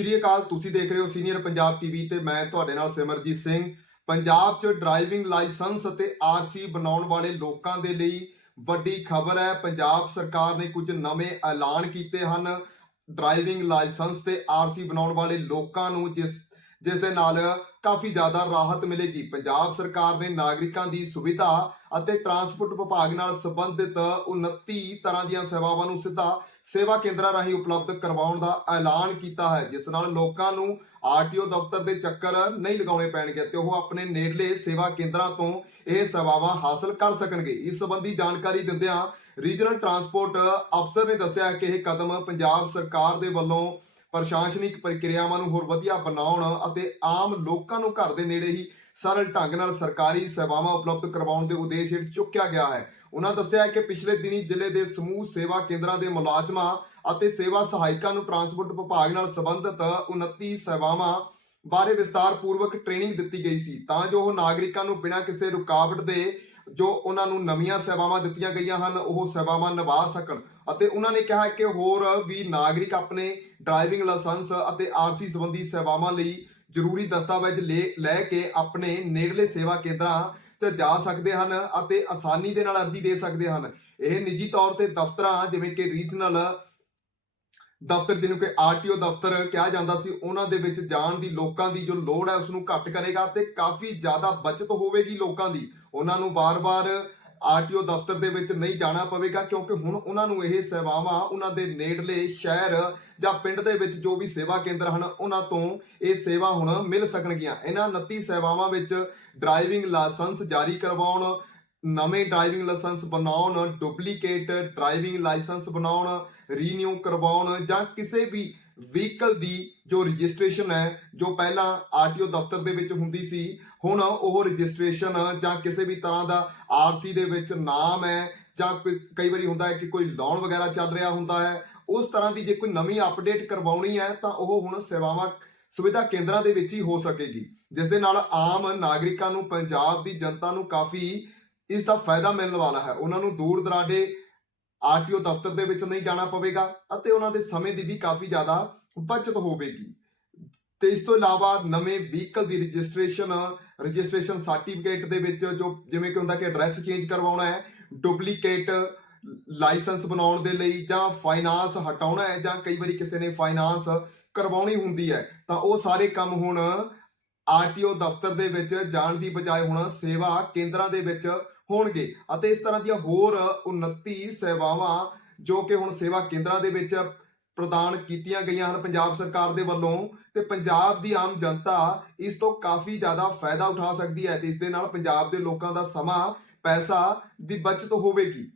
ਸ਼੍ਰੀ ਅਕਾਲ, ਤੁਸੀਂ ਦੇਖ ਰਹੇ ਹੋ ਸੀਨੀਅਰ ਪੰਜਾਬ ਟੀਵੀ ਤੇ ਮੈਂ ਤੁਹਾਡੇ ਨਾਲ ਸਿਮਰਜੀਤ ਸਿੰਘ। ਪੰਜਾਬ 'ਚ ਡਰਾਈਵਿੰਗ ਲਾਇਸੈਂਸ ਅਤੇ ਆਰਸੀ ਬਣਾਉਣ ਵਾਲੇ ਲੋਕਾਂ ਦੇ ਲਈ ਵੱਡੀ ਖਬਰ ਹੈ। ਪੰਜਾਬ ਸਰਕਾਰ ਨੇ ਕੁਝ ਨਵੇਂ ਐਲਾਨ ਕੀਤੇ ਹਨ। ਡਰਾਈਵਿੰਗ ਲਾਇਸੈਂਸ ਤੇ ਆਰਸੀ ਬਣਾਉਣ ਵਾਲੇ ਲੋਕਾਂ ਨੂੰ ਜਿਸ ਜਿਸ ਦੇ ਨਾਲ ਕਾਫੀ ਜ਼ਿਆਦਾ ਰਾਹਤ ਮਿਲੇਗੀ। ਪੰਜਾਬ ਸਰਕਾਰ ਨੇ ਨਾਗਰਿਕਾਂ ਦੀ ਸੁਵਿਧਾ ਅਤੇ ਟਰਾਂਸਪੋਰਟ ਵਿਭਾਗ ਨਾਲ ਸੰਬੰਧਿਤ 29 ਤਰ੍ਹਾਂ ਦੀਆਂ ਸੇਵਾਵਾਂ ਨੂੰ ਸਿੱਧਾ ਸੇਵਾ ਕੇਂਦਰਾਂ ਰਾਹੀਂ ਉਪਲਬਧ ਕਰਵਾਉਣ ਦਾ ਐਲਾਨ ਕੀਤਾ ਹੈ, ਜਿਸ ਨਾਲ ਲੋਕਾਂ ਨੂੰ ਆਰਟੀਓ ਦਫ਼ਤਰ ਦੇ ਚੱਕਰ ਨਹੀਂ ਲਗਾਉਣੇ ਪੈਣਗੇ ਤੇ ਉਹ ਆਪਣੇ ਨੇੜਲੇ ਸੇਵਾ ਕੇਂਦਰਾਂ ਤੋਂ ਇਹ ਸੇਵਾਵਾਂ ਹਾਸਲ ਕਰ ਸਕਣਗੇ। ਇਸ ਸੰਬੰਧੀ ਜਾਣਕਾਰੀ ਦਿੰਦਿਆਂ ਰੀਜਨਲ ਟਰਾਂਸਪੋਰਟ ਅਫਸਰ ਨੇ ਦੱਸਿਆ ਕਿ ਇਹ ਕਦਮ ਪੰਜਾਬ ਸਰਕਾਰ ਦੇ ਵੱਲੋਂ ਪ੍ਰਸ਼ਾਸਨਿਕ ਪ੍ਰਕਿਰਿਆਵਾਂ ਨੂੰ ਹੋਰ ਵਧੀਆ ਬਣਾਉਣ ਅਤੇ ਆਮ ਲੋਕਾਂ ਨੂੰ ਘਰ ਦੇ ਨੇੜੇ ਹੀ ਸਰਲ ਢੰਗ ਨਾਲ ਸਰਕਾਰੀ ਸੇਵਾਵਾਂ ਉਪਲਬਧ ਕਰਵਾਉਣ ਦੇ ਉਦੇਸ਼ ਹੇਠ ਚੁੱਕਿਆ ਗਿਆ ਹੈ। ਉਹਨਾਂ ਦੱਸਿਆ ਕਿ ਪਿਛਲੇ ਦਿਨੀ ਜ਼ਿਲ੍ਹੇ ਦੇ ਸਮੂਹ ਸੇਵਾ ਕੇਂਦਰਾਂ ਦੇ ਮੁਲਾਜ਼ਮਾਂ ਅਤੇ ਸੇਵਾ ਸਹਾਇਕਾਂ ਨੂੰ ਟਰਾਂਸਪੋਰਟ ਵਿਭਾਗ ਨਾਲ ਸੰਬੰਧਿਤ 29 ਸੇਵਾਵਾਂ ਬਾਰੇ ਵਿਸਤਾਰਪੂਰਵਕ ਟ੍ਰੇਨਿੰਗ ਦਿੱਤੀ ਗਈ ਸੀ। ਤਾਂ ਜੋ ਉਹ ਨਾਗਰਿਕਾਂ ਨੂੰ ਬਿਨਾਂ ਕਿਸੇ ਰੁਕਾਵਟ ਦੇ ਜੋ ਉਹਨਾਂ ਨੂੰ ਨਵੀਆਂ ਸੇਵਾਵਾਂ ਦਿੱਤੀਆਂ ਗਈਆਂ ਹਨ, ਉਹ ਸੇਵਾਵਾਂ ਨਿਭਾ ਸਕਣ। ਅਤੇ ਉਹਨਾਂ ਨੇ ਕਿਹਾ ਕਿ ਹੋਰ ਵੀ ਨਾਗਰਿਕ ਆਪਣੇ ਡਰਾਈਵਿੰਗ ਲਾਇਸੈਂਸ ਅਤੇ ਆਰਸੀ ਸੰਬੰਧੀ ਸੇਵਾਵਾਂ ਲਈ ਜ਼ਰੂਰੀ ਦਸਤਾਵੇਜ਼ ਲੈ ਲੈ ਕੇ ਆਪਣੇ ਨੇੜਲੇ ਸੇਵਾ ਕੇਂਦਰਾਂ ਤੇ ਜਾ ਸਕਦੇ ਹਨ ਅਤੇ ਆਸਾਨੀ ਦੇ ਨਾਲ ਅਰਜ਼ੀ ਦੇ ਸਕਦੇ ਹਨ। ਇਹ ਨਿੱਜੀ ਤੌਰ ਤੇ ਦਫ਼ਤਰਾਂ, ਜਿਵੇਂ ਕਿ ਰੀਜਨਲ ਦਫ਼ਤਰ ਜਿਹਨੂੰ ਕਿ ਆਰਟੀਓ ਦਫ਼ਤਰ ਕਿਹਾ ਜਾਂਦਾ ਸੀ, ਉਹਨਾਂ ਦੇ ਵਿੱਚ ਜਾਣ ਦੀ ਲੋਕਾਂ ਦੀ ਜੋ ਲੋੜ ਹੈ ਉਸ ਨੂੰ ਘੱਟ ਕਰੇਗਾ ਤੇ ਕਾਫੀ ਜ਼ਿਆਦਾ ਬਚਤ ਹੋਵੇਗੀ ਲੋਕਾਂ ਦੀ। ਉਹਨਾਂ ਨੂੰ ਬਾਰ-ਬਾਰ ਆਰਟੀਓ ਦਫ਼ਤਰ ਦੇ ਵਿੱਚ ਨਹੀਂ ਜਾਣਾ ਪਵੇਗਾ ਕਿਉਂਕਿ ਹੁਣ ਉਹਨਾਂ ਨੂੰ ਇਹ ਸੇਵਾਵਾਂ ਉਹਨਾਂ ਦੇ ਨੇੜਲੇ ਸ਼ਹਿਰ ਜਾਂ ਪਿੰਡ ਦੇ ਵਿੱਚ ਜੋ ਵੀ ਸੇਵਾ ਕੇਂਦਰ ਹਨ, ਉਹਨਾਂ ਤੋਂ ਇਹ ਸੇਵਾ ਹੁਣ ਮਿਲ ਸਕਣਗੀਆਂ। ਇਹਨਾਂ 29 ਸੇਵਾਵਾਂ ਵਿੱਚ ਡਰਾਈਵਿੰਗ ਲਾਇਸੈਂਸ ਜਾਰੀ ਕਰਵਾਉਣ ਨਵੇਂ ਡਰਾਈਵਿੰਗ ਲਾਇਸੈਂਸ ਬਣਾਉਣ ਡੁਪਲੀਕੇਟ ਡਰਾਈਵਿੰਗ ਲਾਇਸੈਂਸ ਬਣਾਉਣ ਰੀਨਿਊ ਕਰਵਾਉਣ ਜਾਂ ਕਿਸੇ ਵੀ ਵਹੀਕਲ ਦੀ ਜੋ ਰਜਿਸਟ੍ਰੇਸ਼ਨ ਹੈ, ਜੋ ਪਹਿਲਾਂ ਆਰਟੀਓ ਦਫ਼ਤਰ ਦੇ ਵਿੱਚ ਹੁੰਦੀ ਸੀ, ਹੁਣ ਉਹ ਰਜਿਸਟ੍ਰੇਸ਼ਨ ਜਾਂ ਕਿਸੇ ਵੀ ਤਰ੍ਹਾਂ ਦਾ ਆਰਸੀ ਦੇ ਵਿੱਚ ਨਾਮ ਹੈ ਜਾਂ ਕੋਈ- ਕਈ ਵਾਰੀ ਹੁੰਦਾ ਹੈ ਕਿ ਕੋਈ ਲੋਨ ਵਗੈਰਾ ਚੱਲ ਰਿਹਾ ਹੁੰਦਾ ਹੈ, ਉਸ ਤਰ੍ਹਾਂ ਦੀ ਜੇ ਕੋਈ ਨਵੀਂ ਅਪਡੇਟ ਕਰਵਾਉਣੀ ਹੈ ਤਾਂ ਉਹ ਹੁਣ ਸੇਵਾਵਾਂ, ਸੁਵਿਧਾ ਕੇਂਦਰਾਂ ਦੇ ਵਿੱਚ ਹੀ ਹੋ ਸਕੇਗੀ, ਜਿਸ ਦੇ ਨਾਲ ਆਮ ਨਾਗਰਿਕਾਂ ਨੂੰ, ਪੰਜਾਬ ਦੀ ਜਨਤਾ ਨੂੰ ਕਾਫੀ ਇਸ ਦਾ ਫਾਇਦਾ ਮਿਲਣ ਵਾਲਾ ਹੈ। ਉਹਨਾਂ ਨੂੰ ਦੂਰ ਦਰਾਡੇ ਆਰਟੀਓ ਦਫ਼ਤਰ ਦੇ ਵਿੱਚ ਨਹੀਂ ਜਾਣਾ ਪਵੇਗਾ ਅਤੇ ਉਹਨਾਂ ਦੇ ਸਮੇਂ ਦੀ ਵੀ ਕਾਫੀ ਜ਼ਿਆਦਾ ਬਚਤ ਹੋਵੇਗੀ। ਤੇ ਇਸ ਤੋਂ ਇਲਾਵਾ ਨਵੇਂ ਵਹੀਕਲ ਦੀ ਰਜਿਸਟ੍ਰੇਸ਼ਨ ਰਜਿਸਟ੍ਰੇਸ਼ਨ ਸਰਟੀਫਿਕੇਟ ਦੇ ਵਿੱਚ ਜੋ ਜਿਵੇਂ ਕਿ ਹੁੰਦਾ ਕਿ ਐਡਰੈਸ ਚੇਂਜ ਕਰਵਾਉਣਾ ਹੈ, ਡੁਪਲੀਕੇਟ ਲਾਇਸੈਂਸ ਬਣਾਉਣ ਦੇ ਲਈ ਜਾਂ ਫਾਈਨਾਂਸ ਹਟਾਉਣਾ ਹੈ ਜਾਂ ਕਈ ਵਾਰੀ ਕਿਸੇ ਨੇ ਫਾਈਨਾਂਸ ਕਰਵਾਉਣੀ ਹੁੰਦੀ ਹੈ, ਤਾਂ ਉਹ ਸਾਰੇ ਕੰਮ ਹੁਣ ਆਰਟੀਓ ਦਫ਼ਤਰ ਦੇ ਵਿੱਚ ਜਾਣ ਦੀ ਬਜਾਏ ਹੁਣ ਸੇਵਾ ਕੇਂਦਰਾਂ ਦੇ ਵਿੱਚ ਹੋਣਗੇ। ਅਤੇ ਇਸ ਤਰ੍ਹਾਂ ਦੀਆਂ ਹੋਰ 29 ਸੇਵਾਵਾਂ ਜੋ ਕਿ ਹੁਣ ਸੇਵਾ ਕੇਂਦਰਾਂ ਦੇ ਵਿੱਚ ਪ੍ਰਦਾਨ ਕੀਤੀਆਂ ਗਈਆਂ ਹਨ ਪੰਜਾਬ ਸਰਕਾਰ ਦੇ ਵੱਲੋਂ, ਤੇ ਪੰਜਾਬ ਦੀ ਆਮ ਜਨਤਾ ਇਸ ਤੋਂ ਕਾਫੀ ਜ਼ਿਆਦਾ ਫਾਇਦਾ ਉਠਾ ਸਕਦੀ ਹੈ ਤੇ ਇਸ ਦੇ ਨਾਲ ਪੰਜਾਬ ਦੇ ਲੋਕਾਂ ਦਾ ਸਮਾਂ, ਪੈਸਾ ਦੀ ਬਚਤ ਹੋਵੇਗੀ।